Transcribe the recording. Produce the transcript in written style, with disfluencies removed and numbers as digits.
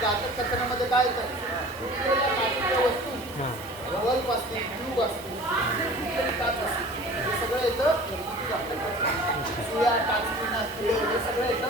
घातक कचऱ्यामध्ये काय येतं वस्तू बल्ब असते ट्यूब असते काच असते हे सगळं येतं सुया टाचपिणा हे सगळं येतं